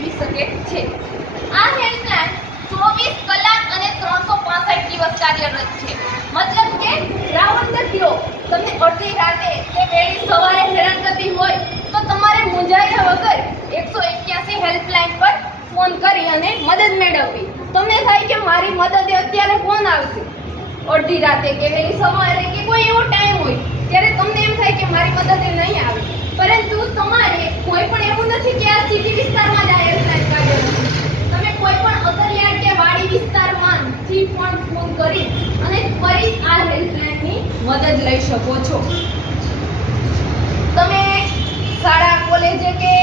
મેળવી શકે છે. આ હેલ્પલાઇન ચોવીસ કલાક અને ત્રણસો પાસઠ દિવસ કાર્યરત છે. મતલબ કે રાઉન્ડ ધ તમે અડધી રાતે કે વહેલી સવારે હેરાન થતી હોય, તો તમારે મૂંઝાયા વગર એકસો એક્યાસી હેલ્પલાઇન પર ફોન કરી અને મદદ મેળવવી. તમને થાય કે મારી મદદે અત્યારે ફોન આવશે. અડધી રાતે કે વહેલી સવારે કે કોઈ એવો ટાઈમ હોય, ત્યારે તમને એમ થાય કે મદદ લઈ શકો છો. તમે શાળા, કોલેજે કે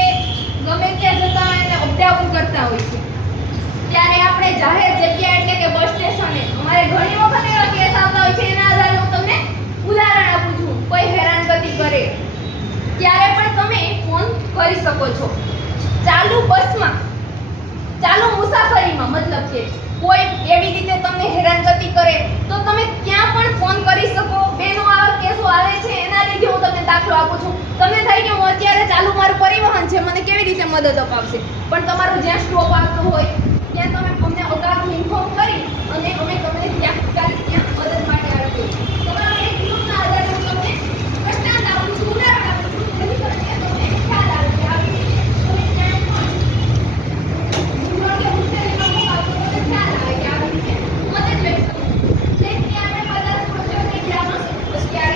ગમે ત્યાં જતા અને અપડાઉન કરતા હોય છે. ત્યારે આપણે જાહેર જગ્યા એટલે કે બસ સ્ટેશને, અમારે ઘણી વખત એવા કેસ આવતા હોય છે, એના આધારે હું તમને ઉદાહરણ આપું છું. કોઈ હેરાનગતિ કરે, ત્યારે પણ તમે ફોન કરી શકો છો. ચાલુ બસમાં, ચાલુ મુસાફરીમાં મતલબ કે આપું છું. તમને થાય કે હું અત્યારે ચાલુ મારું પરિવહન છે, મને કેવી રીતે મદદ અપાવશે? પણ તમારું જ્યાં સ્ટોપ આવતો હોય, ત્યાં તમે અમને અગાઉથી ઇન્ફોર્મ કરી